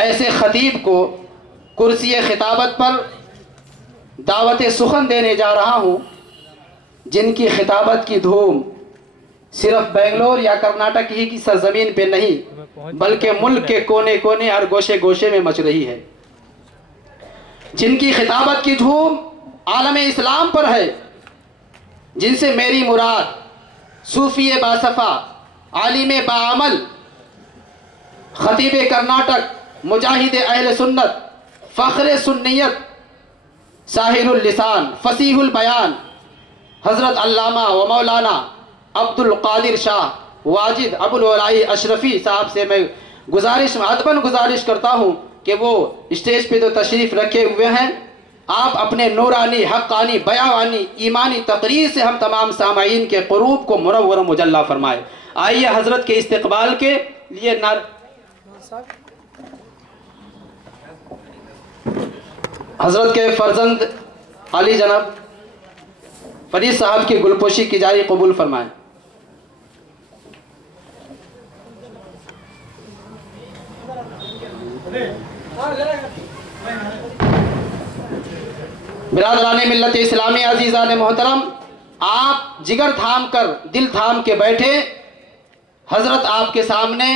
ऐसे खतीब को कुर्सी खिताबत पर दावत सुखन देने जा रहा हूँ, जिनकी खिताबत की धूम सिर्फ बेंगलोर या कर्नाटक ही की सरजमीन पे नहीं, बल्कि मुल्क के कोने कोने और गोशे गोशे में मच रही है। जिनकी खिताबत की धूम आलम इस्लाम पर है, जिनसे मेरी मुराद सूफी बासफा, आलिम बाअमल, खतीब कर्नाटक, मुजाहिद अहले सुन्नत, फ़ख्र सुन्नियत, साहिरुल लिसान, फसीहुल बयान, हजरत अल्लामा व मौलाना अब्दुल कादिर शाह वाजिद अबुल वलाई अशरफी साहब से मैं अदबन गुजारिश करता हूँ कि वो स्टेज पे तो तशरीफ रखे हुए हैं, आप अपने नूरानी, हक्कानी, बयावानी, ईमानी तकरीर से हम तमाम सामाईन के क़ुरूब को मुनव्वर मुजल्ला फरमाए। आइए हजरत के इस्तकबाल के लिए हजरत के फर्जंद अली जनाब फरीद साहब की गुलपोशी की जारी कबूल फरमाए। बिरादराने मिल्लत इस्लामी अजीज़ान मोहतरम, आप जिगर थाम कर, दिल थाम के बैठे। हजरत आपके सामने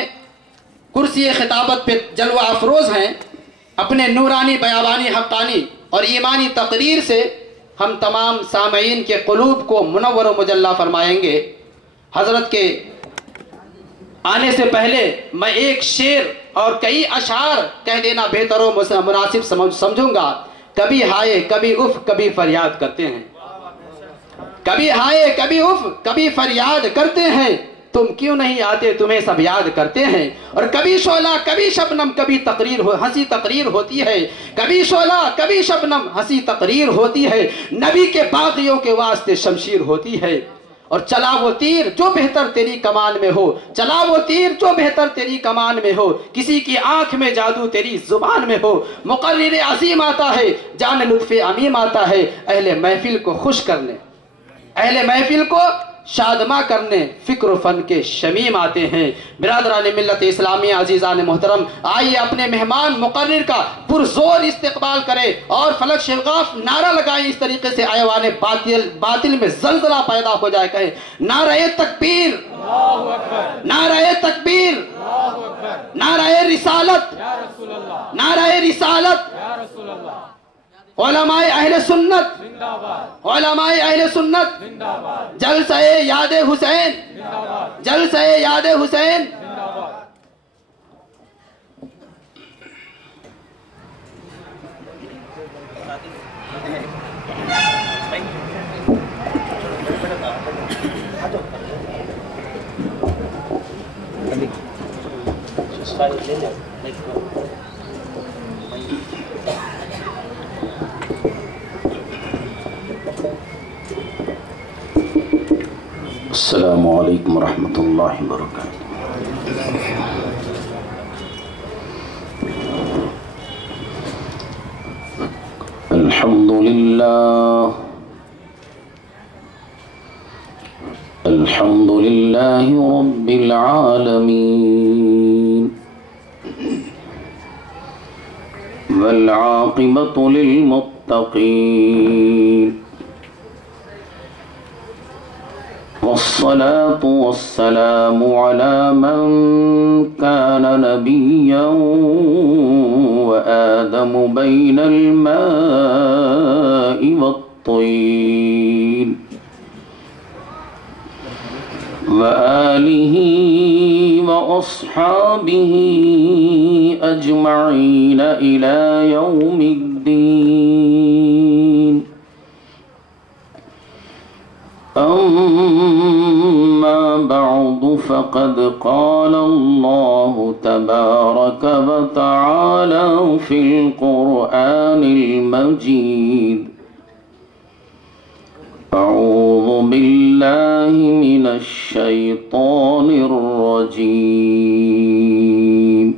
कुर्सी खिताबत पे जलवा अफरोज हैं। अपने नूरानी, बयाबानी, हक्कानी और ईमानी तकरीर से हम तमाम सामईन के क़ुलूब को मुनव्वर मुजल्ला फरमाएंगे। हजरत के आने से पहले मैं एक शेर और कई अशार कह देना बेहतर व मुनासिब समझूंगा। कभी हाय, कभी उफ, कभी फरियाद करते हैं। कभी हाय, कभी उफ, कभी फरियाद करते हैं। तुम क्यों नहीं आते, तुम्हें सब याद करते हैं। और कभी शोला, कभी शबनम, कभी तकरीर हो, हंसी तकरीर होती है। कभी शोला, कभी शबनम, हंसी तकरीर होती है। नबी के बागियों के वास्ते शमशीर होती है। और चला वो तीर जो बेहतर तेरी कमान में हो, चला वो तीर जो बेहतर तेरी कमान में हो। किसी की आंख में जादू तेरी जुबान में हो। मुकर्रिर अजीम आता है, जान लुत्फ़े अमीम आता है। अहले महफिल को खुश करने, अहले महफिल को शादमा करने फिक्र फन के शमीम आते हैं। बिरादरान मिल्लत इस्लामी अजीज़ान मोहतरम, आइए अपने मेहमान मुकर्रिर का पुरजोर इस्तकबाल करें और फलक शिगाफ नारा लगाएं। इस तरीके से आयवाने बातिल में जलजला पैदा हो जाए। कहे नारे तकबीर, नारे तकबीर, नारे रिसालत, नारे रिसालत। उलमाए अहले सुन्नत, उलमाए अहले सुन्नत, जलसे यादे हुसैन, जलसे यादे हुसैन। अस्सलामु अलैकुम रहमतुल्लाहि व बरकातुहू। अल्हम्दुलिल्लाह, अल्हम्दुलिल्लाहि रब्बिल आलमीन, वल आक़िबतु लिल मुत्तक़ीन, वस्सलातु वस्सलामु अला मन कान नबिय्यन व आदमु बैनल माइ वत्तीन व आलिहि व अस्हाबिहि अजमईन इला यौमिद्दीन। अम्मा बअदु फ़क़द क़ाल अल्लाहु तबारक व तआला फ़िल क़ुरआनिल मजीद। अऊज़ु बिल्लाहि मिनश शैतानिर रजीम।